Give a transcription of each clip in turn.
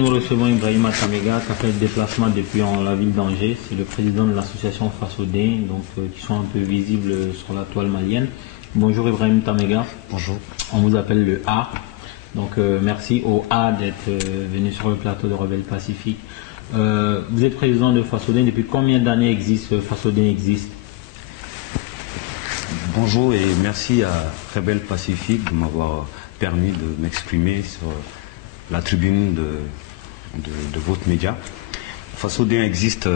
Nous recevons Ibrahima Tamega qui a fait le déplacement depuis la ville d'Angers. C'est le président de l'association Fasodin, donc qui sont un peu visibles sur la toile malienne. Bonjour Ibrahim Tamega. Bonjour. On vous appelle le A. Donc merci au A d'être venu sur le plateau de Rebelle Pacifique. Vous êtes président de Fasodin. Depuis combien d'années Fasodin existe? Bonjour et merci à Rebelle Pacifique de m'avoir permis de m'exprimer sur la tribune de votre média. Fasodin existe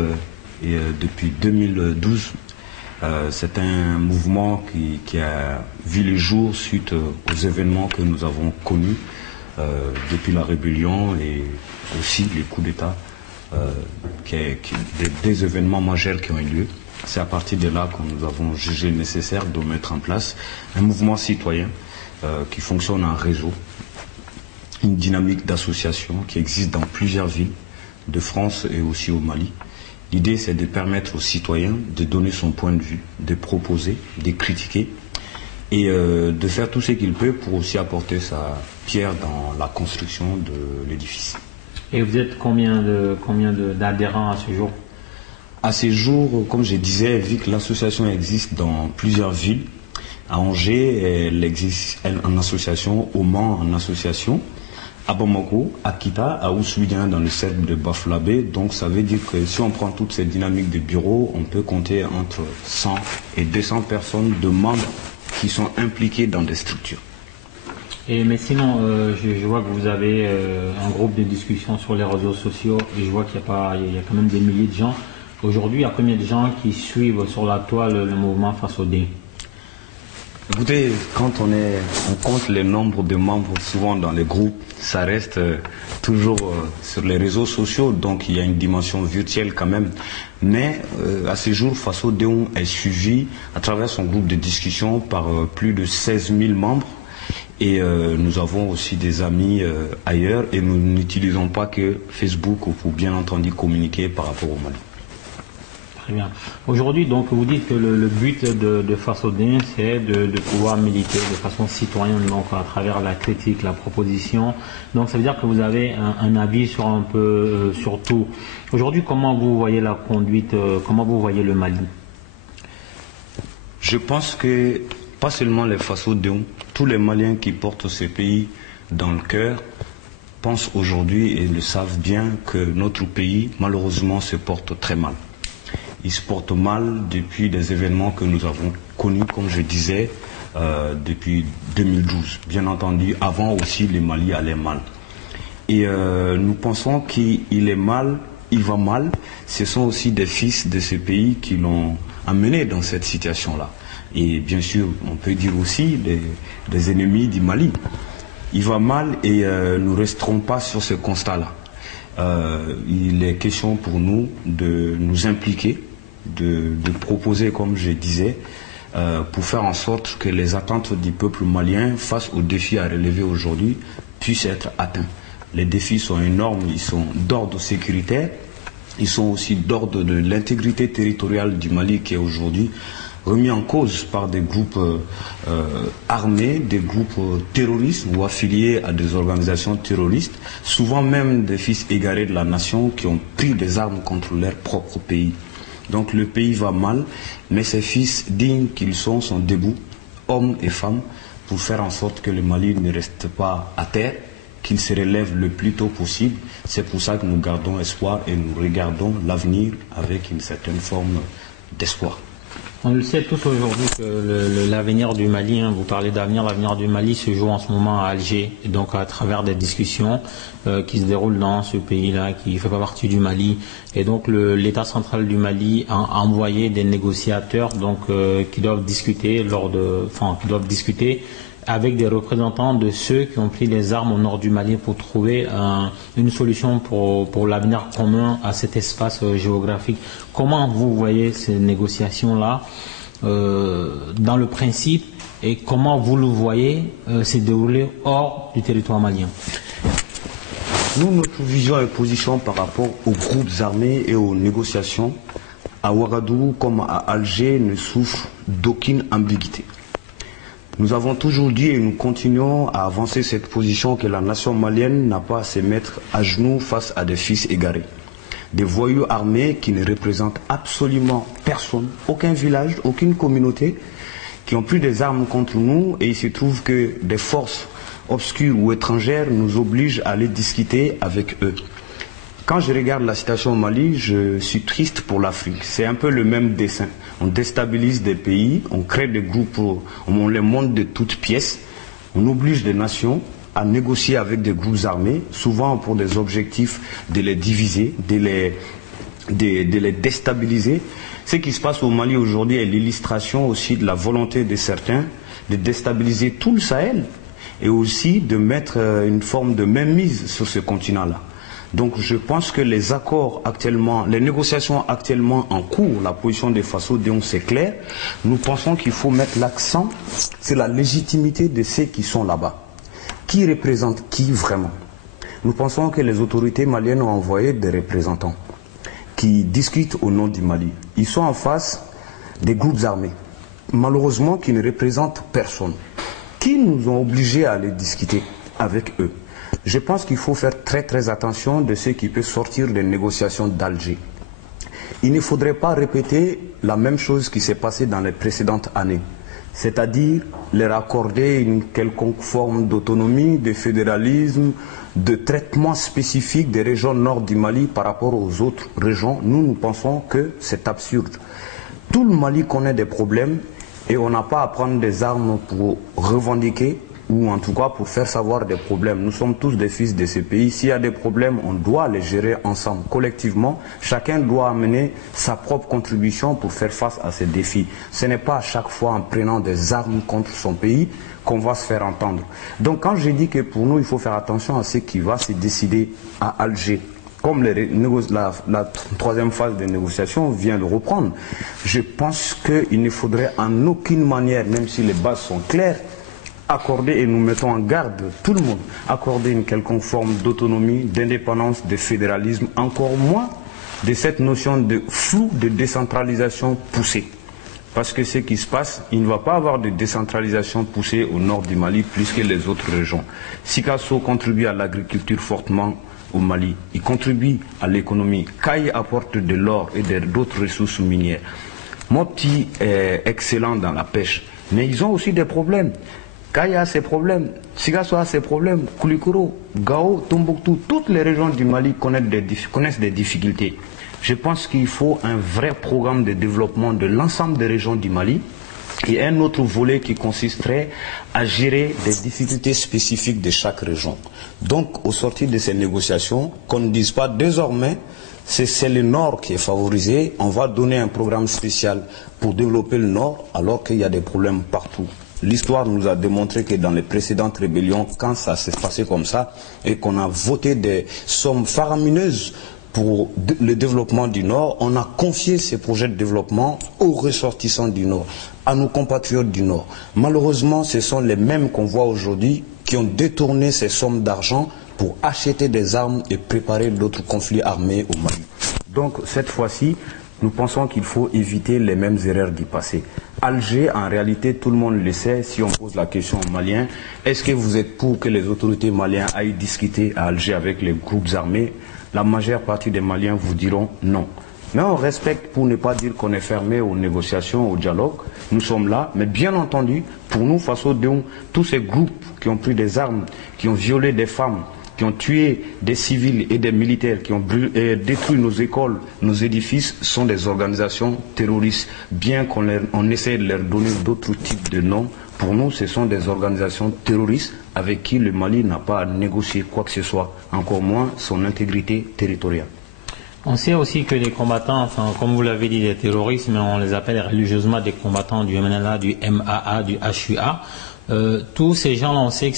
depuis 2012. C'est un mouvement qui a vu le jour suite aux événements que nous avons connus depuis la rébellion et aussi les coups d'État, des événements majeurs qui ont eu lieu. C'est à partir de là que nous avons jugé nécessaire de mettre en place un mouvement citoyen qui fonctionne en réseau, une dynamique d'association qui existe dans plusieurs villes de France et aussi au Mali. L'idée, c'est de permettre aux citoyens de donner son point de vue, de proposer, de critiquer et de faire tout ce qu'il peut pour aussi apporter sa pierre dans la construction de l'édifice. Et vous êtes combien d'adhérents à ce jour? À ce jour, comme je disais, vu que l'association existe dans plusieurs villes, à Angers, elle existe en association, au Mans en association, à Bamako, à Kita, à Oussouidian dans le cercle de Bafouabé. Donc ça veut dire que si on prend toutes ces dynamiques de bureau, on peut compter entre 100 et 200 personnes de membres qui sont impliqués dans des structures. Mais sinon, je vois que vous avez un groupe de discussion sur les réseaux sociaux et je vois qu'il y a quand même des milliers de gens. Aujourd'hui, il y a combien de gens qui suivent sur la toile le mouvement Fasodin? Écoutez, quand on compte les nombres de membres souvent dans les groupes, ça reste toujours sur les réseaux sociaux, donc il y a une dimension virtuelle quand même. Mais à ce jour, Fasodin est suivi à travers son groupe de discussion par plus de 16 000 membres. Et nous avons aussi des amis ailleurs et nous n'utilisons pas que Facebook pour bien entendu communiquer par rapport au Mali. Très bien. Aujourd'hui, donc, vous dites que le but de Fasodin, c'est de pouvoir militer de façon citoyenne, donc à travers la critique, la proposition. Donc, ça veut dire que vous avez un avis sur un peu sur tout. Aujourd'hui, comment vous voyez la conduite, comment vous voyez le Mali? Je pense que pas seulement les Fasodins, tous les Maliens qui portent ce pays dans le cœur pensent aujourd'hui et le savent bien que notre pays, malheureusement, se porte très mal. Il se porte mal depuis des événements que nous avons connus, comme je disais, depuis 2012. Bien entendu, avant aussi, le Mali allait mal. Et nous pensons qu'il est mal, il va mal. Ce sont aussi des fils de ce pays qui l'ont amené dans cette situation-là. Et bien sûr, on peut dire aussi des ennemis du Mali. Il va mal et nous ne resterons pas sur ce constat-là. Il est question pour nous de nous impliquer, de proposer, comme je disais, pour faire en sorte que les attentes du peuple malien face aux défis à relever aujourd'hui puissent être atteints. Les défis sont énormes, ils sont d'ordre sécuritaire, ils sont aussi d'ordre de l'intégrité territoriale du Mali qui est aujourd'hui remis en cause par des groupes armés, des groupes terroristes ou affiliés à des organisations terroristes, souvent même des fils égarés de la nation qui ont pris des armes contre leur propre pays. Donc le pays va mal, mais ces fils dignes qu'ils sont debout, hommes et femmes, pour faire en sorte que le Mali ne reste pas à terre, qu'il se relève le plus tôt possible. C'est pour ça que nous gardons espoir et nous regardons l'avenir avec une certaine forme d'espoir. On le sait tous aujourd'hui que l'avenir du Mali, vous parlez d'avenir, l'avenir du Mali se joue en ce moment à Alger, et donc à travers des discussions qui se déroulent dans ce pays-là, qui ne fait pas partie du Mali. Et donc l'État central du Mali a envoyé des négociateurs qui doivent discuter avec des représentants de ceux qui ont pris les armes au nord du Mali pour trouver une solution pour l'avenir commun à cet espace géographique. Comment vous voyez ces négociations-là dans le principe et comment vous le voyez se dérouler hors du territoire malien? Nous, notre vision et position par rapport aux groupes armés et aux négociations à Ouagadougou comme à Alger ne souffre d'aucune ambiguïté. Nous avons toujours dit et nous continuons à avancer cette position que la nation malienne n'a pas à se mettre à genoux face à des fils égarés. Des voyous armés qui ne représentent absolument personne, aucun village, aucune communauté, qui ont pris des armes contre nous, et il se trouve que des forces obscures ou étrangères nous obligent à aller discuter avec eux. Quand je regarde la situation au Mali, je suis triste pour l'Afrique. C'est un peu le même dessin. On déstabilise des pays, on crée des groupes, on les monte de toutes pièces, on oblige des nations à négocier avec des groupes armés, souvent pour des objectifs de les diviser, de les déstabiliser. Ce qui se passe au Mali aujourd'hui est l'illustration aussi de la volonté de certains de déstabiliser tout le Sahel et aussi de mettre une forme de mainmise sur ce continent-là. Donc je pense que les accords actuellement, les négociations actuellement en cours, la position des Faso-Déon c'est clair. Nous pensons qu'il faut mettre l'accent sur la légitimité de ceux qui sont là-bas. Qui représente qui vraiment? Nous pensons que les autorités maliennes ont envoyé des représentants qui discutent au nom du Mali. Ils sont en face des groupes armés, malheureusement qui ne représentent personne. Qui nous ont obligés à aller discuter avec eux? Je pense qu'il faut faire très attention de ce qui peut sortir des négociations d'Alger. Il ne faudrait pas répéter la même chose qui s'est passée dans les précédentes années, c'est-à-dire leur accorder une quelconque forme d'autonomie, de fédéralisme, de traitement spécifique des régions nord du Mali par rapport aux autres régions. Nous pensons que c'est absurde. Tout le Mali connaît des problèmes et on n'a pas à prendre des armes pour revendiquer ou en tout cas pour faire savoir des problèmes. Nous sommes tous des fils de ce pays. S'il y a des problèmes, on doit les gérer ensemble, collectivement. Chacun doit amener sa propre contribution pour faire face à ces défis. Ce n'est pas à chaque fois en prenant des armes contre son pays qu'on va se faire entendre. Donc quand je dis que pour nous, il faut faire attention à ce qui va se décider à Alger, comme la troisième phase des négociations vient de reprendre, je pense qu'il ne faudrait en aucune manière, même si les bases sont claires, accorder, et nous mettons en garde tout le monde, accorder une quelconque forme d'autonomie, d'indépendance, de fédéralisme, encore moins de cette notion de flou de décentralisation poussée. Parce que ce qui se passe, il ne va pas avoir de décentralisation poussée au nord du Mali plus que les autres régions. Sikasso contribue à l'agriculture fortement au Mali, il contribue à l'économie. Kaye apporte de l'or et d'autres ressources minières. Mopti est excellent dans la pêche, mais ils ont aussi des problèmes. Kaye a ses problèmes, Sikasso a ses problèmes, Koulikoro, Gao, Tombouctou, toutes les régions du Mali connaissent des difficultés. Je pense qu'il faut un vrai programme de développement de l'ensemble des régions du Mali et un autre volet qui consisterait à gérer des difficultés spécifiques de chaque région. Donc, au sortir de ces négociations, qu'on ne dise pas désormais c'est le Nord qui est favorisé, on va donner un programme spécial pour développer le Nord alors qu'il y a des problèmes partout. L'histoire nous a démontré que dans les précédentes rébellions, quand ça s'est passé comme ça et qu'on a voté des sommes faramineuses pour le développement du Nord, on a confié ces projets de développement aux ressortissants du Nord, à nos compatriotes du Nord. Malheureusement, ce sont les mêmes qu'on voit aujourd'hui qui ont détourné ces sommes d'argent pour acheter des armes et préparer d'autres conflits armés au Mali. Donc cette fois-ci, nous pensons qu'il faut éviter les mêmes erreurs du passé. Alger, en réalité, tout le monde le sait, si on pose la question aux Maliens, est-ce que vous êtes pour que les autorités maliennes aillent discuter à Alger avec les groupes armés? La majeure partie des Maliens vous diront non. Mais on respecte, pour ne pas dire qu'on est fermé aux négociations, au dialogue. Nous sommes là, mais bien entendu, pour nous, face aux Déon, tous ces groupes qui ont pris des armes, qui ont violé des femmes, qui ont tué des civils et des militaires, qui ont détruit nos écoles, nos édifices, sont des organisations terroristes. Bien qu'on essaie de leur donner d'autres types de noms, pour nous, ce sont des organisations terroristes avec qui le Mali n'a pas à négocier quoi que ce soit, encore moins son intégrité territoriale. On sait aussi que les combattants, enfin, comme vous l'avez dit, des terroristes, mais on les appelle religieusement des combattants du MNLA, du MAA, du HUA. Tous ces gens-là, on sait que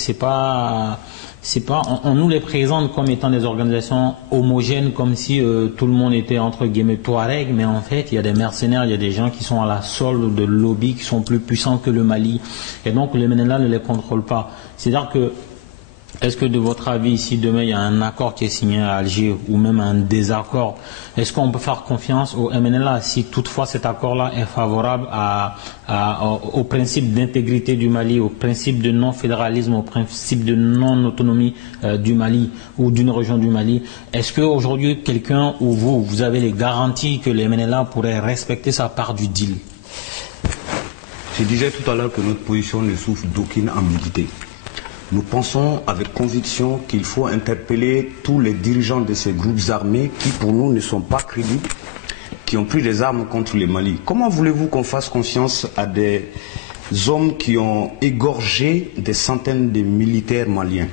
on nous les présente comme étant des organisations homogènes, comme si tout le monde était entre guillemets Touareg, mais en fait, il y a des mercenaires, il y a des gens qui sont à la solde de lobbies qui sont plus puissants que le Mali. Et donc, le MNLA ne les contrôle pas. C'est-à-dire que Est-ce que de votre avis, si demain il y a un accord qui est signé à Alger ou même un désaccord, est-ce qu'on peut faire confiance au MNLA si toutefois cet accord-là est favorable au principe d'intégrité du Mali, au principe de non-fédéralisme, au principe de non-autonomie du Mali ou d'une région du Mali? Est-ce qu'aujourd'hui, quelqu'un ou vous avez les garanties que le MNLA pourrait respecter sa part du deal? Je disais tout à l'heure que notre position ne souffre d'aucune ambiguïté. Nous pensons avec conviction qu'il faut interpeller tous les dirigeants de ces groupes armés qui, pour nous, ne sont pas crédibles, qui ont pris les armes contre le Mali. Comment voulez-vous qu'on fasse confiance à des hommes qui ont égorgé des centaines de militaires maliens,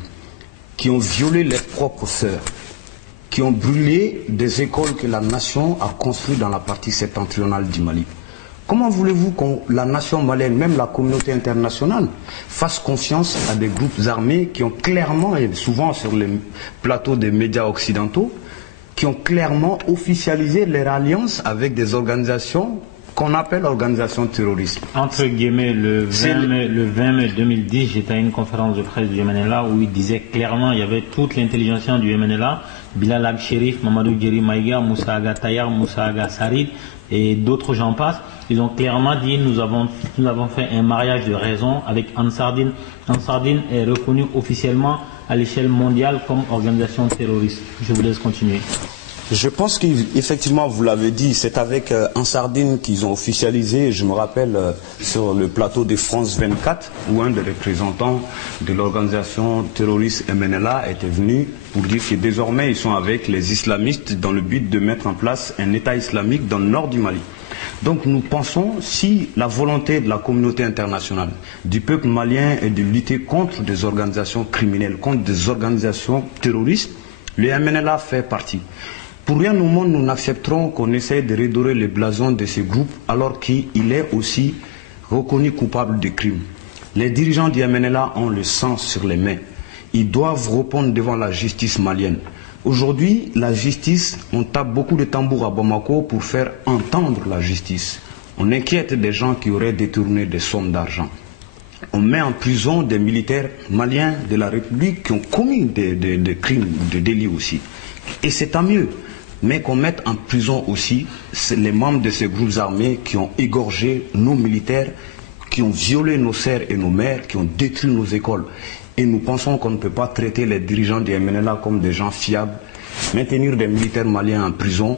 qui ont violé leurs propres sœurs, qui ont brûlé des écoles que la nation a construites dans la partie septentrionale du Mali? Comment voulez-vous que la nation malienne, même la communauté internationale, fasse confiance à des groupes armés qui ont clairement, et souvent sur les plateaux des médias occidentaux, qui ont clairement officialisé leur alliance avec des organisations qu'on appelle organisations terroristes? Entre guillemets, le 20 mai 2010, j'étais à une conférence de presse du MNLA où il disait clairement, il y avait toute l'intelligentsia du MNLA, Bilal Absherif, Mamadou Djeri Maïga, Moussa Aga Tayar, Moussa Aga Sarid et d'autres j'en passe. Ils ont clairement dit, nous avons fait un mariage de raison avec Ansardine. Ansardine est reconnue officiellement à l'échelle mondiale comme organisation terroriste. Je vous laisse continuer. Je pense qu'effectivement, vous l'avez dit, c'est avec Ansardine qu'ils ont officialisé, je me rappelle, sur le plateau de France 24, où un des représentants de l'organisation terroriste MNLA était venu pour dire que désormais ils sont avec les islamistes dans le but de mettre en place un État islamique dans le nord du Mali. Donc nous pensons, si la volonté de la communauté internationale, du peuple malien est de lutter contre des organisations criminelles, contre des organisations terroristes, le MNLA fait partie. Pour rien au monde, nous n'accepterons qu'on essaie de redorer les blasons de ces groupes alors qu'il est aussi reconnu coupable de crimes. Les dirigeants du MNLA ont le sang sur les mains. Ils doivent répondre devant la justice malienne. Aujourd'hui, la justice, on tape beaucoup de tambours à Bamako pour faire entendre la justice. On inquiète des gens qui auraient détourné des sommes d'argent. On met en prison des militaires maliens de la République qui ont commis des crimes, des délits aussi. Et c'est tant mieux. Mais qu'on mette en prison aussi les membres de ces groupes armés qui ont égorgé nos militaires, qui ont violé nos sœurs et nos mères, qui ont détruit nos écoles. Et nous pensons qu'on ne peut pas traiter les dirigeants du MNLA comme des gens fiables, maintenir des militaires maliens en prison,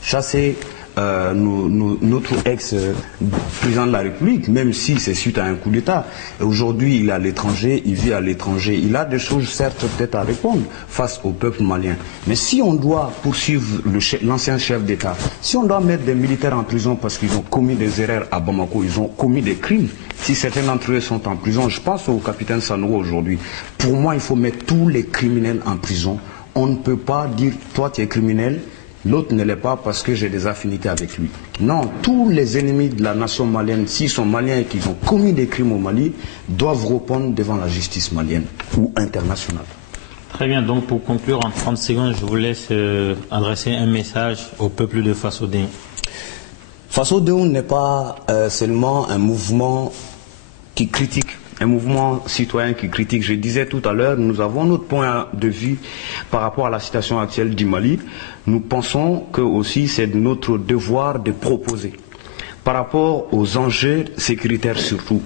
chasser notre ex-président de la République, même si c'est suite à un coup d'État. Aujourd'hui, il est à l'étranger, il vit à l'étranger. Il a des choses, certes, peut-être à répondre face au peuple malien. Mais si on doit poursuivre l'ancien chef d'État, si on doit mettre des militaires en prison parce qu'ils ont commis des erreurs à Bamako, ils ont commis des crimes, si certains d'entre eux sont en prison, je pense au capitaine Sanogo aujourd'hui, pour moi, il faut mettre tous les criminels en prison. On ne peut pas dire, toi tu es criminel, l'autre ne l'est pas parce que j'ai des affinités avec lui. Non, tous les ennemis de la nation malienne, s'ils sont maliens et qu'ils ont commis des crimes au Mali, doivent répondre devant la justice malienne ou internationale. Très bien, donc pour conclure en 30 secondes, je vous laisse adresser un message au peuple de Fasso-Déon. Fasso-Déon n'est pas seulement un mouvement qui critique, un mouvement citoyen qui critique. Je disais tout à l'heure, nous avons notre point de vue par rapport à la situation actuelle du Mali. Nous pensons que aussi c'est notre devoir de proposer. Par rapport aux enjeux sécuritaires surtout,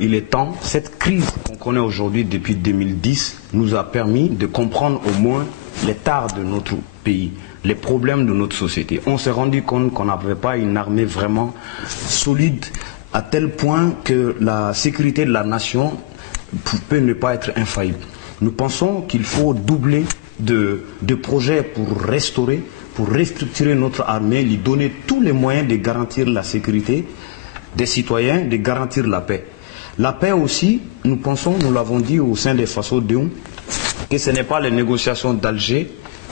il est temps, cette crise qu'on connaît aujourd'hui depuis 2010 nous a permis de comprendre au moins les tares de notre pays, les problèmes de notre société. On s'est rendu compte qu'on n'avait pas une armée vraiment solide à tel point que la sécurité de la nation peut ne pas être infaillible. Nous pensons qu'il faut doubler de projets pour restaurer, pour restructurer notre armée, lui donner tous les moyens de garantir la sécurité des citoyens, de garantir la paix. La paix aussi, nous pensons, nous l'avons dit au sein des Fasso-Déon, que ce n'est pas les négociations d'Alger,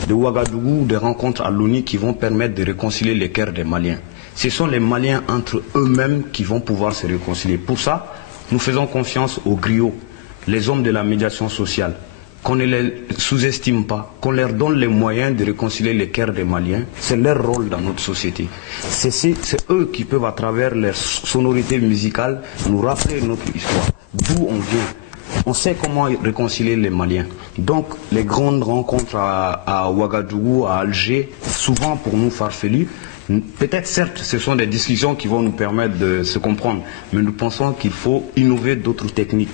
de Ouagadougou, des rencontres à l'ONU qui vont permettre de réconcilier les cœurs des Maliens. Ce sont les Maliens entre eux-mêmes qui vont pouvoir se réconcilier. Pour ça, nous faisons confiance aux griots, les hommes de la médiation sociale, qu'on ne les sous-estime pas, qu'on leur donne les moyens de réconcilier les cœurs des Maliens. C'est leur rôle dans notre société. C'est eux qui peuvent, à travers leur sonorité musicale, nous rappeler notre histoire, d'où on vient. On sait comment réconcilier les Maliens. Donc, les grandes rencontres à Ouagadougou, à Alger, souvent pour nous farfelus, peut-être certes, ce sont des discussions qui vont nous permettre de se comprendre, mais nous pensons qu'il faut innover d'autres techniques.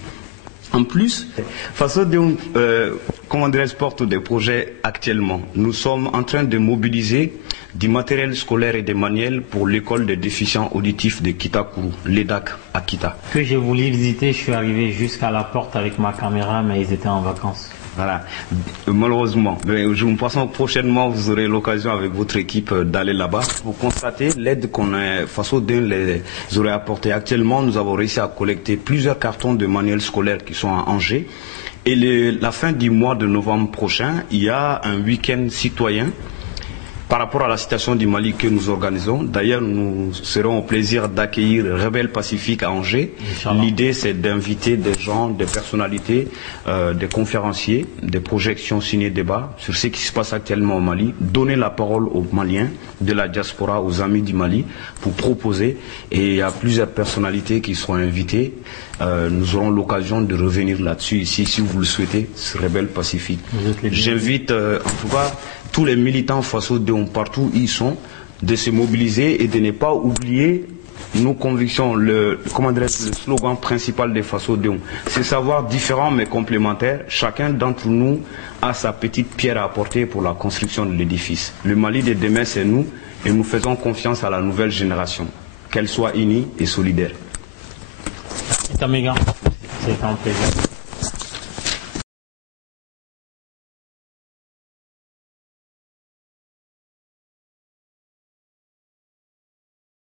En plus, Faso-Deum, porte des projets actuellement. Nous sommes en train de mobiliser du matériel scolaire et des manuels pour l'école des déficients auditifs de Kitakuru, l'EDAC à Kita. Que j'ai voulu visiter, je suis arrivé jusqu'à la porte avec ma caméra, mais ils étaient en vacances. Voilà, malheureusement. Mais nous pensons prochainement, vous aurez l'occasion avec votre équipe d'aller là-bas. Pour constater l'aide qu'on a, Faso-Deum les aurait apporté. Actuellement, nous avons réussi à collecter plusieurs cartons de manuels scolaires qui sont à Angers. Et la fin du mois de novembre prochain, il y a un week-end citoyen par rapport à la situation du Mali que nous organisons. D'ailleurs, nous serons au plaisir d'accueillir Rebelle Pacifique à Angers. L'idée, c'est d'inviter des gens, des personnalités, des conférenciers, des projections ciné-débats sur ce qui se passe actuellement au Mali, donner la parole aux Maliens de la diaspora, aux amis du Mali, pour proposer. Et il y a plusieurs personnalités qui seront invitées. Nous aurons l'occasion de revenir là-dessus ici, si vous le souhaitez, sur Rebelle Pacifique. J'invite en tout cas tous les militants Faso-Deum partout où ils sont, de se mobiliser et de ne pas oublier nos convictions. Le slogan principal des Faso-Deum, c'est savoir différent mais complémentaire. Chacun d'entre nous a sa petite pierre à apporter pour la construction de l'édifice. Le Mali de demain, c'est nous, et nous faisons confiance à la nouvelle génération, qu'elle soit unie et solidaire. C'est un plaisir.